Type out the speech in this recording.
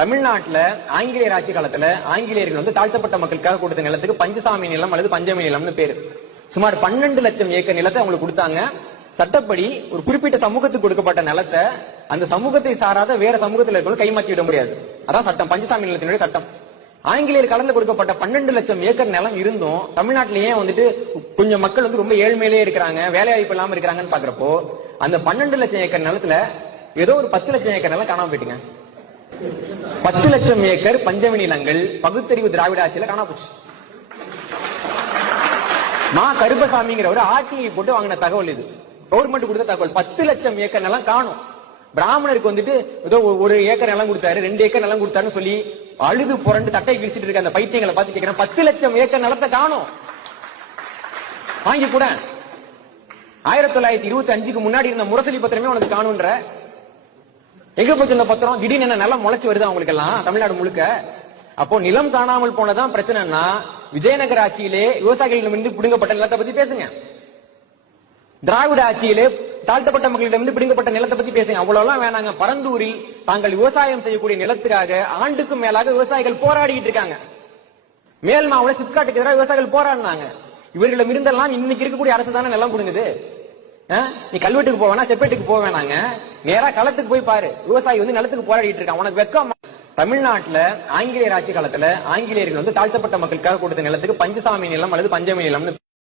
தமிழ்நாட்டுல ஆங்கிலேயர் ஆட்சி காலத்துல ஆங்கிலேயர்கள் வந்து தாழ்த்தப்பட்ட மக்களுக்காக கொடுத்த நிலத்துக்கு பஞ்சசாமி நிலம் அல்லது பஞ்சமி நிலம்னு பேரு. சுமார் பன்னெண்டு லட்சம் ஏக்கர் நிலத்தை அவங்களுக்கு கொடுத்தாங்க. சட்டப்படி ஒரு குறிப்பிட்ட சமூகத்துக்கு கொடுக்கப்பட்ட நிலத்தை அந்த சமூகத்தை சாராத வேற சமூகத்தில் இருக்கவங்க கைமாற்றி விட முடியாது. அதான் சட்டம். பஞ்சசாமி நிலத்தினுடைய சட்டம். ஆங்கிலேயர் கலந்து கொடுக்கப்பட்ட பன்னெண்டு லட்சம் ஏக்கர் நிலம் இருந்தும் தமிழ்நாட்டில ஏன் வந்துட்டு கொஞ்சம் மக்கள் வந்து ரொம்ப ஏழ்மையிலேயே இருக்கிறாங்க வேலை வாய்ப்பு இல்லாம இருக்கிறாங்கன்னு பாக்குறப்போ அந்த பன்னெண்டு லட்சம் ஏக்கர் நிலத்துல ஏதோ ஒரு பத்து லட்சம் ஏக்கர் நிலம் காணாம போயிட்டுங்க. பத்து லட்சம் ஏக்கர் பஞ்சமி நிலங்கள் பகுத்தறிவு திராவிட ஆட்சியில காணாம போச்சு. மா கருப்பசாமிங்கிற ஒரு ஆர்டிஐ போட்டு வாங்கின தகவல் இது. கவர்மெண்ட் கொடுத்த தகவல். பத்து லட்சம் ஏக்கர் நிலம் காணும். பிராமணருக்கு வந்துட்டு ஏதோ ஒரு- ஒரு ஏக்கர் நிலம் கொடுத்தாரு ரெண்டு ஏக்கர் நிலம் கொடுத்தாருன்னு சொல்லி அழுது புரண்டு தட்டை கிழிச்சிட்டு இருக்க அந்த பைத்தியங்களை பார்த்து கேட்கிறேன் பத்து லட்சம் ஏக்கர் நிலத்தை காணும். வாங்கி கூட. ஆயிரத்தி தொள்ளாயிரத்தி இருபத்தி அஞ்சுக்கு முன்னாடி இருந்த முரசொலி பத்திரமே உனக்கு காணுன்ற எங்க போச்சு இந்த பத்திரம்? திடீர்னு என்ன நல்லா முளைச்சு வருது அவங்களுக்கு எல்லாம் தமிழ்நாடு முழுக்க? அப்போ நிலம் காணாமல் போனதான் பிரச்சனைனா விஜயநகர் ஆட்சியிலே விவசாயிகளிடமிருந்து பிடுங்கப்பட்ட நிலத்தை பத்தி பேசுங்க. திராவிட ஆட்சியிலே தாழ்த்தப்பட்ட மக்களிடம் இருந்து பிடுங்கப்பட்ட நிலத்தை பத்தி பேசுங்க. அவ்வளவுலாம் வேணாங்க. பரந்தூரில் தாங்கள் விவசாயம் செய்யக்கூடிய நிலத்துக்காக ஆண்டுக்கும் மேலாக விவசாயிகள் போராடிட்டு இருக்காங்க. மேல் மாவுல சிப்காட்டுக்கு எதிராக விவசாயிகள் போராடினாங்க. இவர்களிடம் இருந்தெல்லாம் இன்னைக்கு இருக்கக்கூடிய அரசு தானே நிலம் கொடுங்குது நீ கல்வெட்டுக்கு போவேனா செப்பேட்டுக்கு போக வேணாங்க நேரா களத்துக்கு போய் பாரு. விவசாயி வந்து நிலத்துக்கு போராடிட்டு இருக்கான். உனக்கு வெக்கம். தமிழ்நாட்டுல ஆங்கிலேயர் ஆட்சி காலத்துல ஆங்கிலேயர்கள் வந்து தாழ்த்தப்பட்ட மக்களுக்காக கொடுத்த நிலத்துக்கு பஞ்சசாமி நிலம் அல்லது பஞ்சமி நிலம்னு